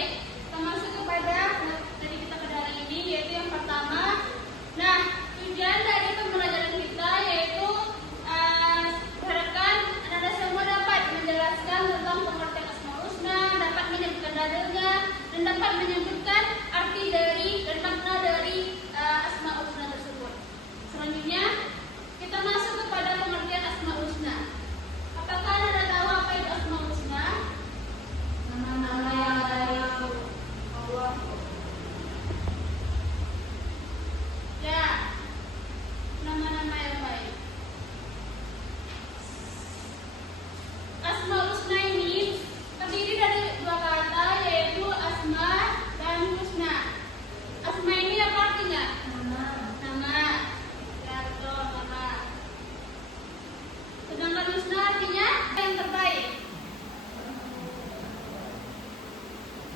baik, kita masuk kepada dari kita pada hari ini, yaitu yang pertama. Nah, tujuan dari pembelajaran kita yaitu diharapkan Anda semua dapat menjelaskan tentang pengertian Asmaul Husna, dapat menyebutkan dalilnya, dan dapat menyebutkan arti dari dan makna dari Asmaul Husna tersebut. Selanjutnya, kita masuk kepada pengertian Asmaul Husna. Apakah Anda tahu apa itu Asmaul Husna? Nama-nama yang dari Allah. Ya, nama-nama yang baik. Asmaul Husna ini terdiri dari dua kata, yaitu asma dan husna. Asma ini apa artinya? Nama. Ya, betul, nama. Sedangkan husna artinya yang terbaik.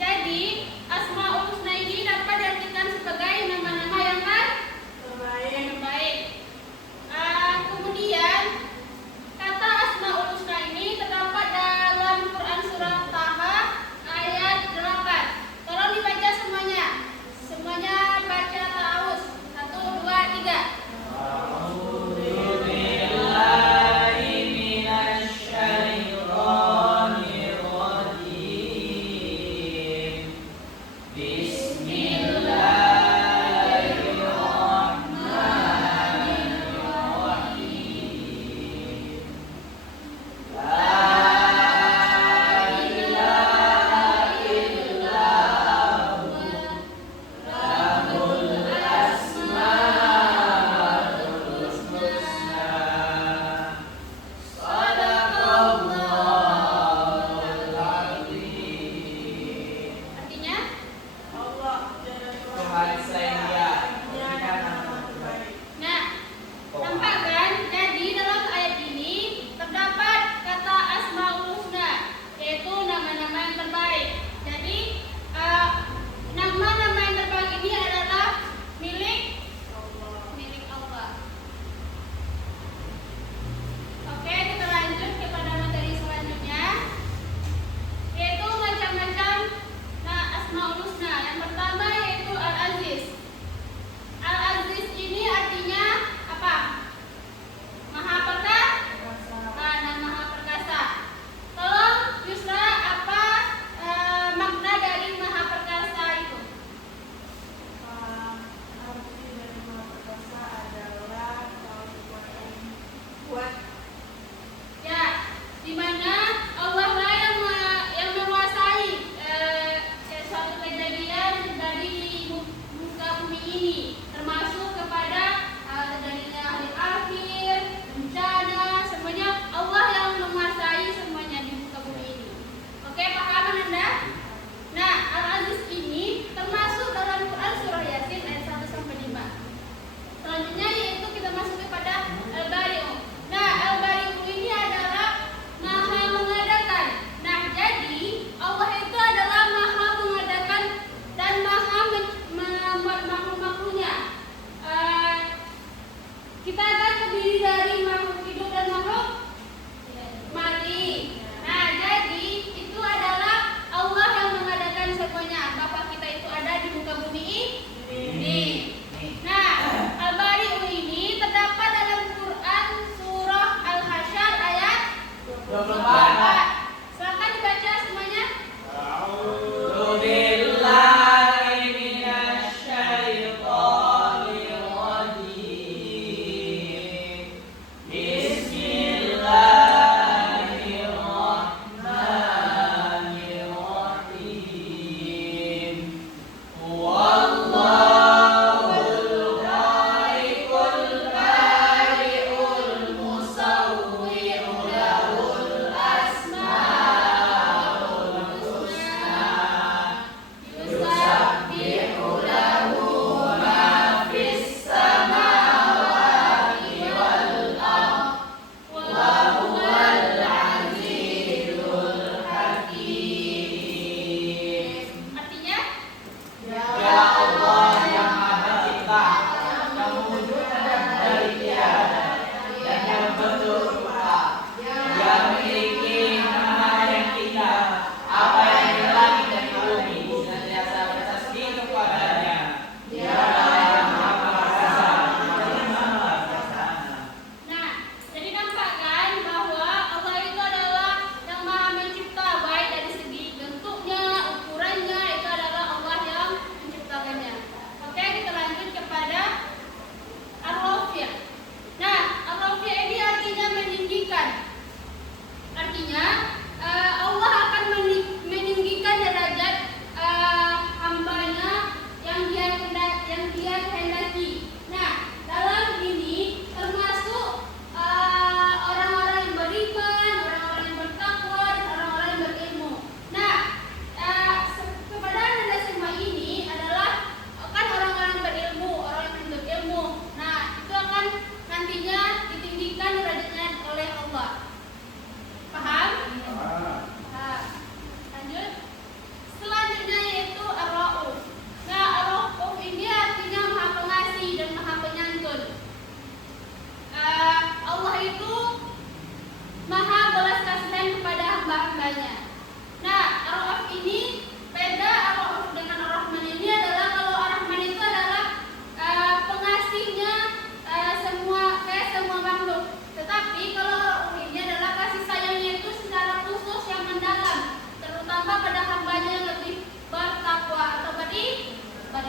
Jadi, Asmaul Husna ini dapat diartikan sebagai nama-nama yang terbaik. Kemudian, kata Asmaul Husna ini terdapat dalam Quran surah Taha ayat 8. Tolong dibaca semuanya. Semuanya baca ta'awuz. 1, 2, 3. Muka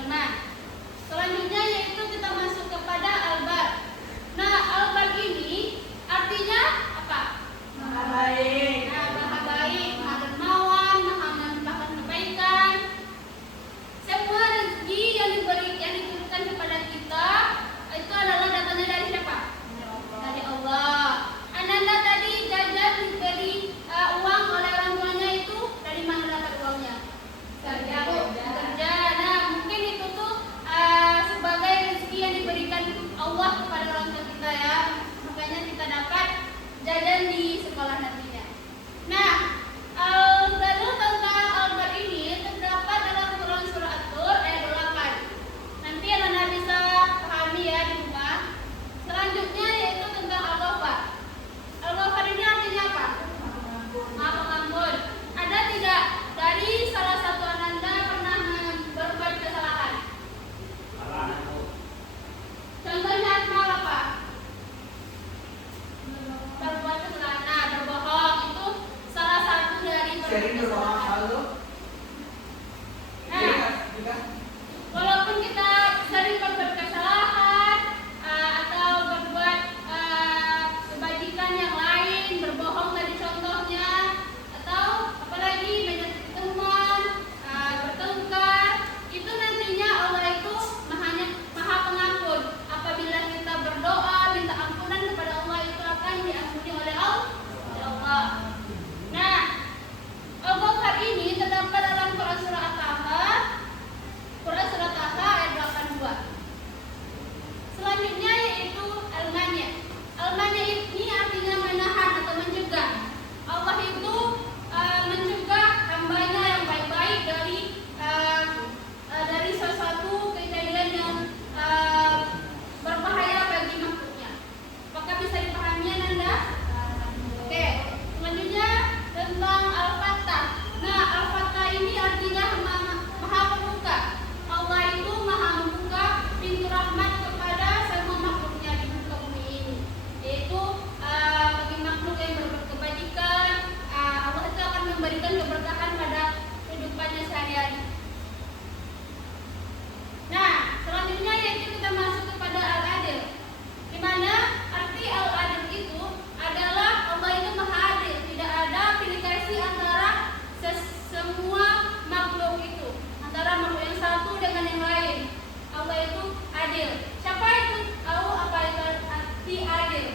Al-Iman. Selanjutnya yaitu kita masuk kepada Al-Bar. Nah, Al-Bar ini artinya apa? Maha baik. Nah, maha baik, maha dermawan, maha melimpahkan kebaikan. Semua rezeki yang diberikan kepada kita itu adalah datangnya dari siapa? Dari Allah. Ananda tadi jajan diberi uang oleh orang tuanya, itu dari mana dapat uangnya? Kerja. Nah, mungkin itu tuh sebagai rezeki yang diberikan Allah kepada orang tua kita ya. Makanya kita dapat jajan di sekolah nantinya. Nah, lalu tentang Al-Bar ini terdapat dalam Quran surah At-Tur ayat 8. Nanti Anda bisa pahami ya di rumah. Selanjutnya yaitu tentang Al-Ghafar. Al-Ghafar ini artinya apa? Maha Pengampun. Ada tidak dari salah satu Ananda pernah berbuat kesalahan? Contohnya hal apa? Berbuat kesalahan. Nah, berbohong itu salah satu dari Sering berbohong selalu. Nah, walaupun kita sering berbuat kesalahan atau berbuat kebajikan yang lain, berbohong tadi contohnya, atau apalagi menyakiti teman, bertengkar, itu nantinya Allah itu maha pengampun. Apabila kita berdoa minta ampunan kepada Allah, itu akan diampuni oleh Allah. Nah, Al-Ghafar ini terdapat dalam Quran surah At-Taha ayat 82. Selanjutnya yaitu Al-Mani'. Al-Mani' ini artinya menahan atau mencegah. Allah itu mencegah hambanya yang baik-baik dari sesuatu kejadian yang berbahaya bagi makhluknya. Apakah bisa dipahami Anda? Oke. Selanjutnya tentang Al-Fattah. Nah, Al-Fattah ini artinya maha pembuka. Allah itu maha membuka pintu rahmat kepada semua makhluknya di muka bumi ini. Yaitu bagi makhluk yang berbuat kebajikan, Allah itu akan memberikan keberkahan pada kehidupannya sehari-hari. Nah, selanjutnya yaitu kita masuk kepada Al-Adil. Di mana arti Al-Adil itu adalah Allah itu maha adil. Tidak ada pilih kasih antara semua makhluk itu, antara makhluk yang satu dengan yang lain. Allah itu adil. Siapa itu tahu apa itu arti adil?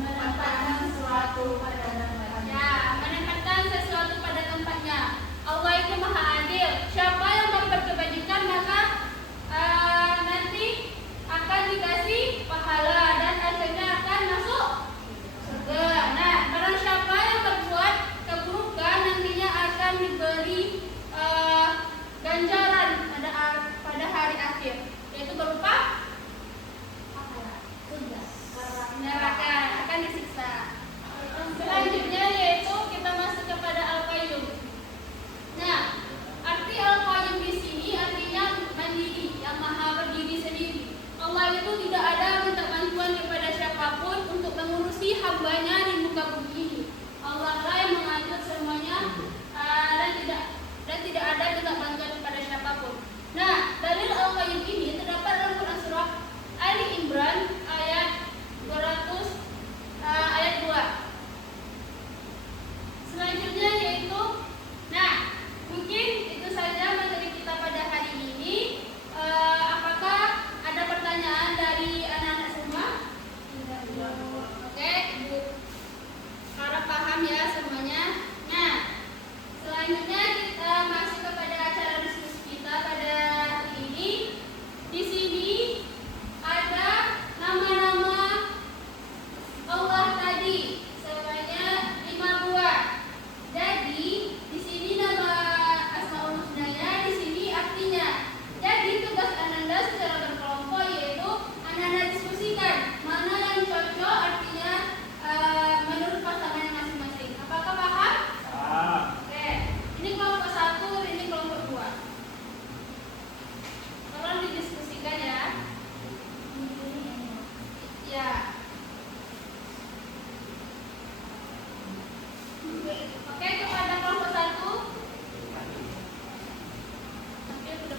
Menempatkan sesuatu pada tempatnya. Ya, menempatkan sesuatu pada tempatnya. Allah itu maha adil. Siapa yang berbuat kebajikan maka nanti akan dikasih pahala dan akhirnya akan masuk surga. Nah, barang siapa yang berbuat keburukan nantinya akan diberi ganjaran pada hari akhir, yaitu berupa neraka, akan disiksa. Selanjutnya yaitu kita masuk kepada Al-Qayyum. Nah, arti Al-Qayyum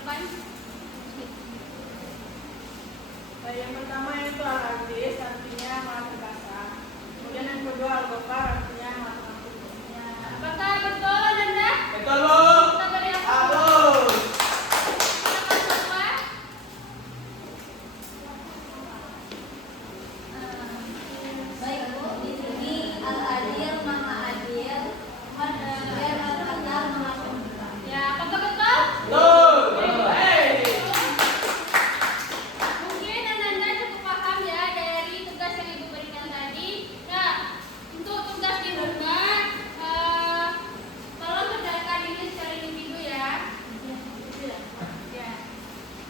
Bukan? Yang pertama itu Al-Aziz, artinya maha perkasa. Kemudian yang kedua Al-Ghaffar, artinya maha pengampun. Ya, apakah betul Nanda? Betul, Bu. Kita beri apa? Bagus. Silakan semua. Baik Bu, di sini Al-Adil Maha Adil, Al-Qadir Al-Qaddar Maha Pemurah. Ya, apakah betul? Betul. Hey. Mungkin Ananda cukup paham ya dari tugas yang Ibu berikan tadi. Nah, untuk tugas di rumah, tolong kerjakan ini secara individu ya. Ya.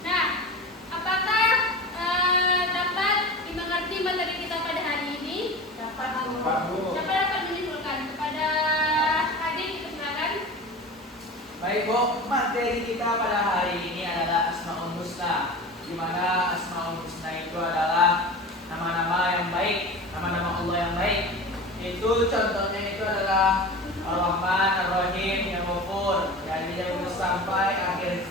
Nah, apakah dapat dimengerti materi kita pada hari ini? Dapat Bu. Pak, Bu. Siapa dapat menyimpulkan? Kepada adik kita silakan. Baik, Bu. Materi kita pada hari ini adalah Asmaul Husna, di mana Asmaul Husna itu adalah nama-nama yang baik, nama-nama Allah yang baik. Itu contohnya itu adalah Ar-Rahman, Ar-Rahim, Yang Ghafur, dan tidak sampai akhir